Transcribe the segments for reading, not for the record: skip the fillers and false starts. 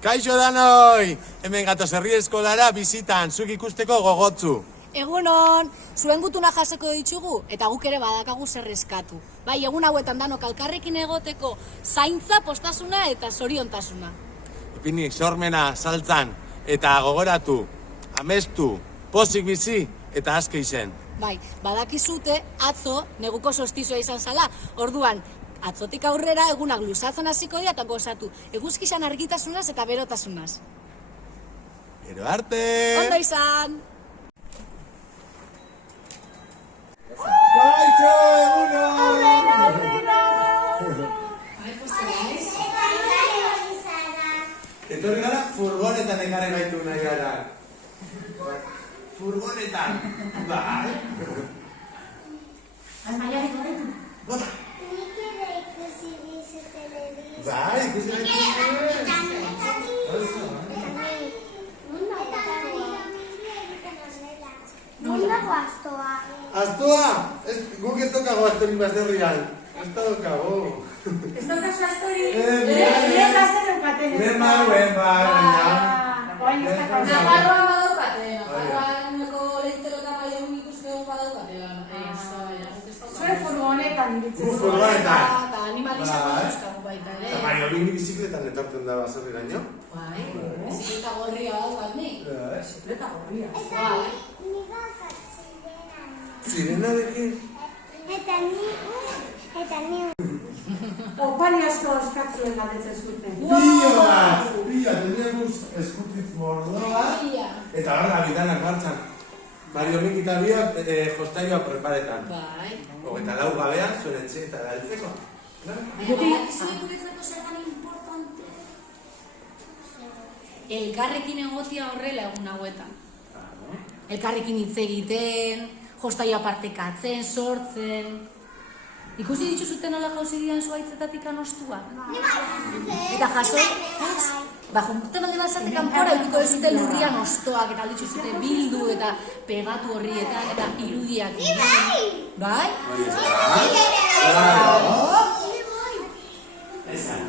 Kaixo danoi! Hemen gatoz herri eskolara bizitan, zuk ikusteko gogotzu. Egunon, zuen gutuna jasoko ditugu eta guk ere badakagu zer eskatu. Bai, egun hauetan danok elkarrekin egoteko zaintza, postasuna eta zoriontasuna. Ipini, sormena, saltzan, eta gogoratu, amestu, pozik bizi eta aske izen. Bai, badakizute atzo neguko solstizioa izan zala, orduan atzotik aurrera egunak luzatzen hasiko dira eta gozatu, eguzkizan argitasunaz eta berotasunaz. Gero arte! Ondo izan! Kaixo, egunon! Etorri gara, furgonetan ekarri gaitu nahi gara. Furgonetan! Bai! Bota! Bai, ikusi nahi Nondako astoa? Astoa! Guk ez dokago astorik baserrian. Ez da dokago. Ez dokazu astorik? Lehen bazen eukaten. Lehen bauen, baina. Oain ez dakau. Nafarroan badaukate, Nafarroaneko lehitzero eta maien ikusteko badaukate. Zure furgonetan iritzen. Gu furgonetan. Eta animalizako euskagu baita ere. Eta bai, hori bizikletan etortzen da baserriraino. Bai, Bizikleta gorria daukat nik. bizikleta gorria. Zirenarekin. Eta ni Opari asko eskatzuen galdetzen zuten. Bila, teníamos eskutitz mordoa. Eta horra, bidanak martxan. Bari domik eta biak jostaioa preparetan. Bai. Eta lau gabean, zuen etxe eta daltzeko. Badakizue guretzako zertan importante. Elkarrekin egotia horrela egun hauetan. Elkarrekin hitz egiten, jostaioa partekatzen, sortzen. Ikusi dituzuten ala jauzi dian zuaitzetatik anostuak? Eta jaso? Ba, jonkuten alde bazate kanpora eukiko dezute lurrian ostoak eta dituzute bildu eta pegatu horrietan eta irudiak egin. Bai? Esan.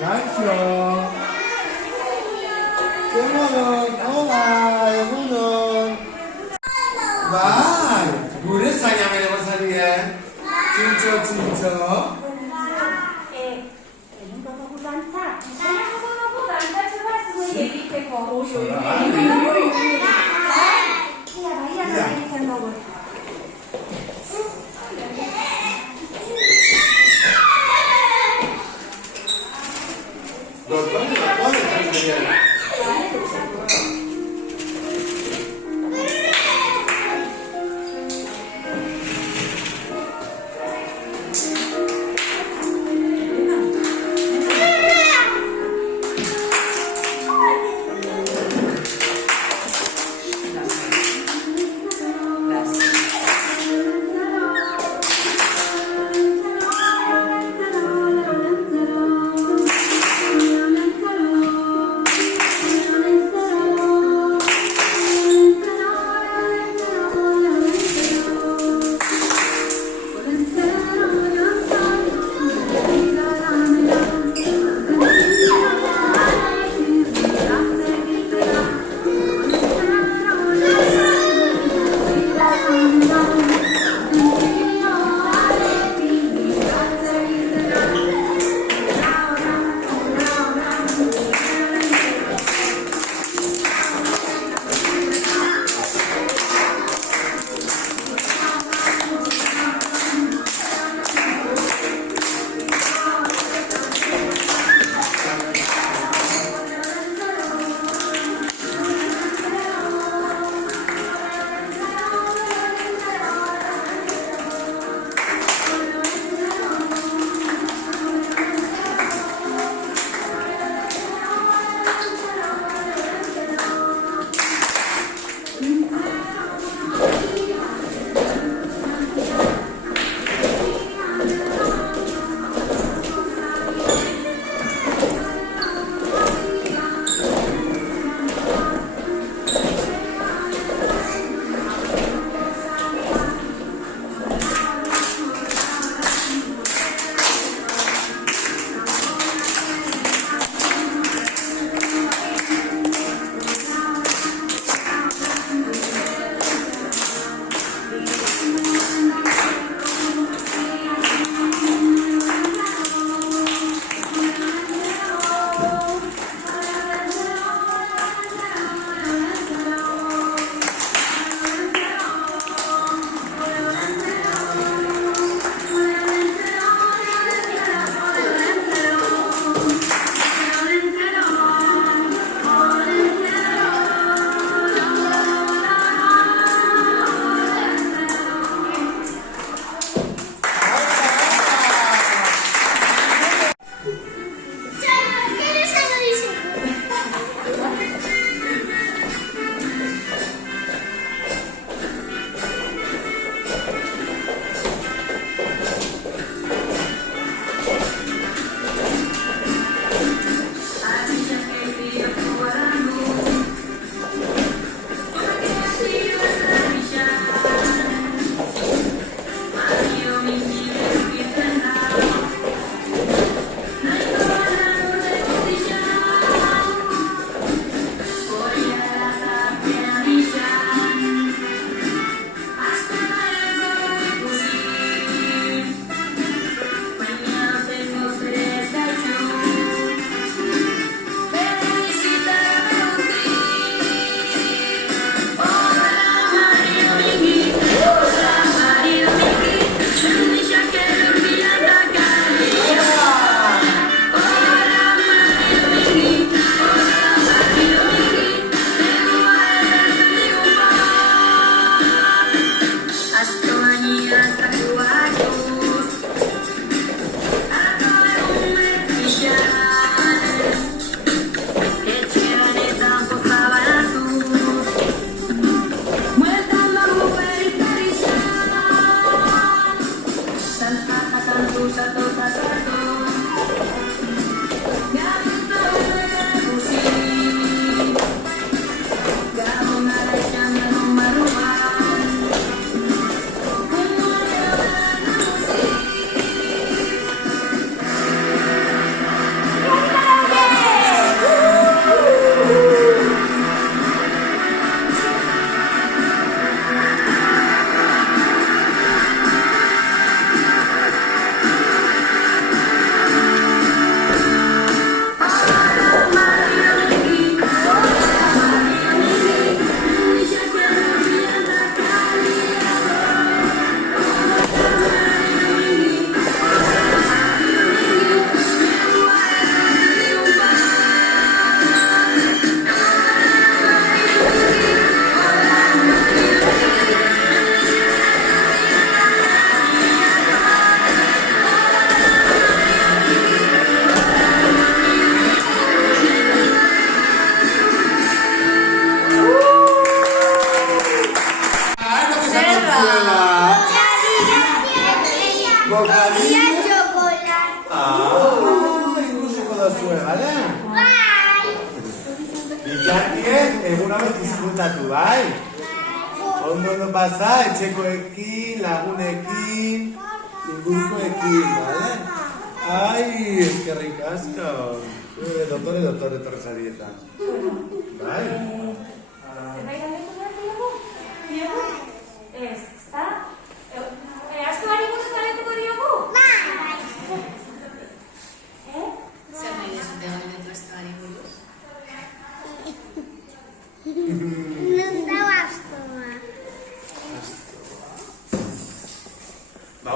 Kaixo! Egunon! Hola! Egunon! Bai! Gure zaina bere bazari, Txintxo, txintxo! egin gotogu dantza. Zainako gotogu dantzatxo bat zuen egiteko. Baia egiten dugu. eguna bet disfrutatu, bai? Ondo pasa, etxekoekin, lagunekin, ingurukoekin, bale? Ai, eskerrik asko. Doktore, torre zarietan. Bai? Zerbait aldeko behar diogu? Diogu? Ez, ezta? Astuari buruz galdetuko diogu? Zer nahi desute galdetu astuari buruz?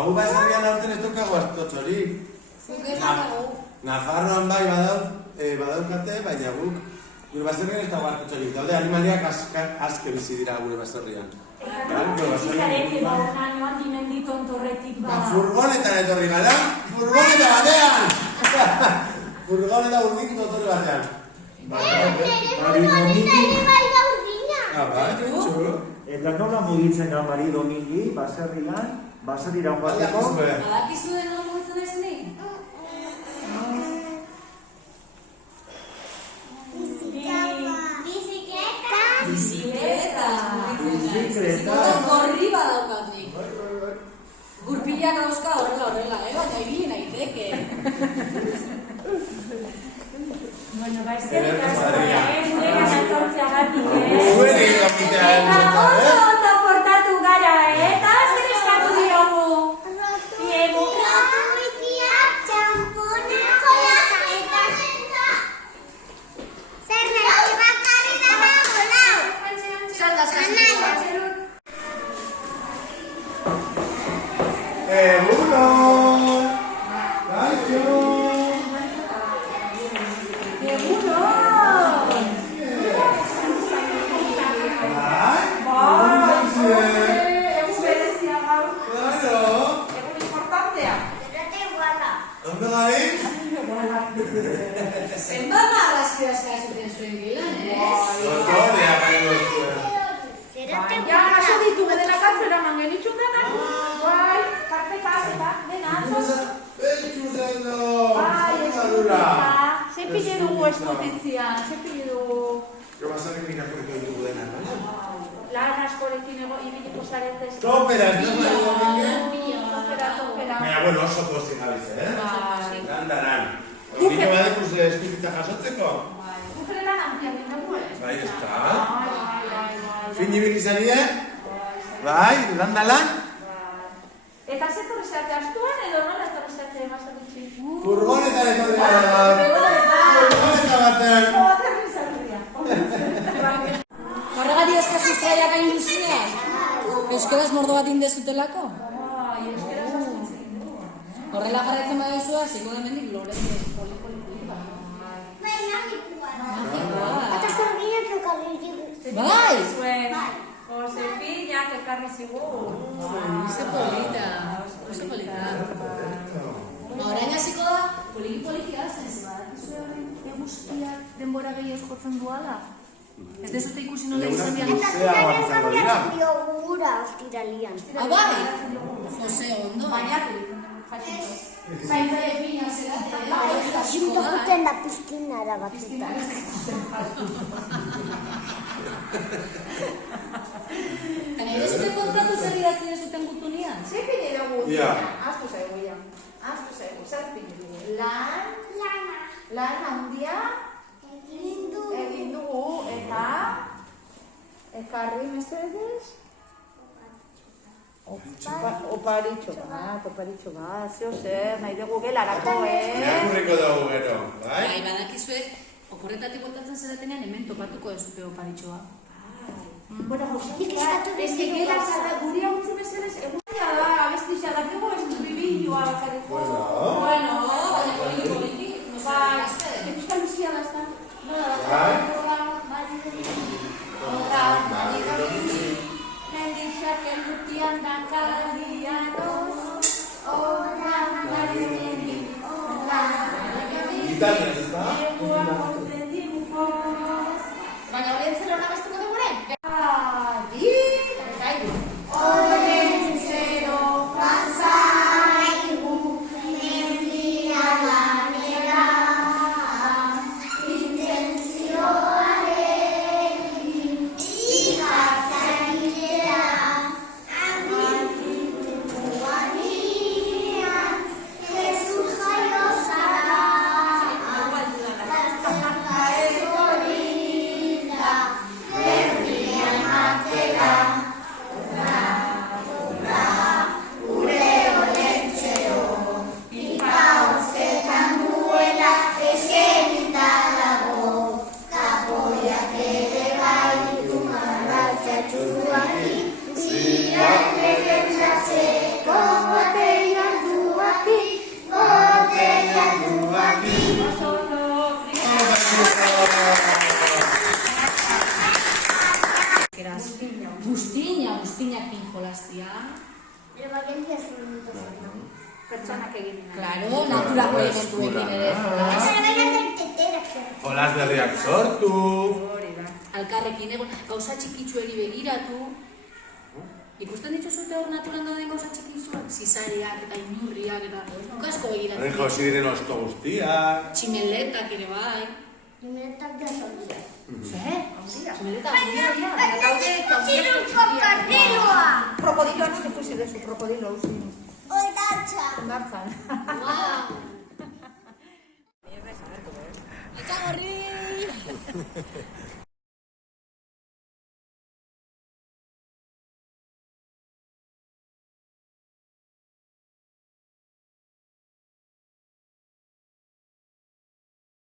Gu baserrian aurten ez dukagu astotxorik. Nafarroan bai badaukate, baina guk gure baserrian ez dago astotxorik. Daude animaliak aske bizi dira gure baserrian. Bizarete baunan joan dimendi tontorretik ba. Furgonetan etorri gara, furgoneta batean! Furgoneta urdik tontorre batean. Bai, eta nola mugitzen da Mari Domingi, baserrian, baserrira joateko? Badakizu den nola mugitzen naiz nik? Bizikleta. Gorri badaukat nik. Gurpilak dauzka horrela, baina ibili naiteke. Bueno, eskerrik asko, gure etortzeagatik, Zuen egitea Eta ondo portatu gara, eta zer eskatu diogu? Diegu. Egunon! Kaixo! Zenbat marrazki dazka zuten zuen gilan, Dotorea baino zuen. Ja, kaso ditugu dela katzu eraman genitxun denak. Bai, karpeta, eta dena atzoz. Beitu zendo! Bai, eskutitzia. Zepile dugu eskutitzia, zepile dugu. Jo baserrik irakurriko ditugu denak, baina? Lan askorekin ibiliko zaretez. Topera, ez dugu Topera. Baina, bueno, oso pozik gabiz, Bai. Lan. Bino badekuz eskutitza jasotzeko? Gukere lan handiak dugu, Bai, ez da. Bai. Fin ibili zarien? Bai, lan? Eta ze torri zate astuan edo nola torri zate mazabitxi? Furgonetan etorri gara. Furgoneta batean. Horregati ezka sustraiak hain duzunean? Euskaraz mordo bat indezutelako? Horrela jarraitzen baduzua, ziko da mendik lore Bai! Josefinak ekarri zigun. Oso polita. Orain hasiko da, poliki hazen, ze badakizu horren eguzkiak denbora gehiagoz jotzen duala. Ez dezute ikusi nola izan dian. Bai! Jose, ondo. Baina egin azerate, Xinto juten da pizkinara batzutan. Eta nahi dezute kontatu zer idatzen zuten gutunian? Zer pide dugu? Ja. Aztu zaigu, zer pide dugu? Lan handia egin dugu eta ekarri mesedez oparitxo bat, zeo zer, nahi dugu gelarako, Irakurriko dugu gero, bai? Bai, badakizue, okorretatik botatzen zeratenean hemen topatuko dezute oparitxoa. Bueno, ez que gela guri hau utzi mesedez, egunia da, abestixia dakigu, ez du bibilioa bakarriko. Bueno, baina poliki. Bai, euskal Luzia da, ez da? Bai? Mendixak elgutian dakadianos, Gitarra, ez da? Baina horien zer hona gastuko duguren? Oren zero pasaigu, mendi Pertsonak egin nahi. Claro, naturako elementuekin ere. Jolas berriak sortu. Hori da. Alkarrekin egon, gauza txikitsueri begiratu. Ikusten dituzute hor naturan dauden gauza txikitsuak? Zizariak eta inurriak eta kasko begiratzen. Horren jauzi diren osto guztiak. Tximeletak ere bai. Nimetak da sondia. Zer? Tximeletak handia, ja. Krokodilo, no? Ikusi dezu, krokodilo, usi. Oidatza. Ondartzan. Wow. Eta gorri!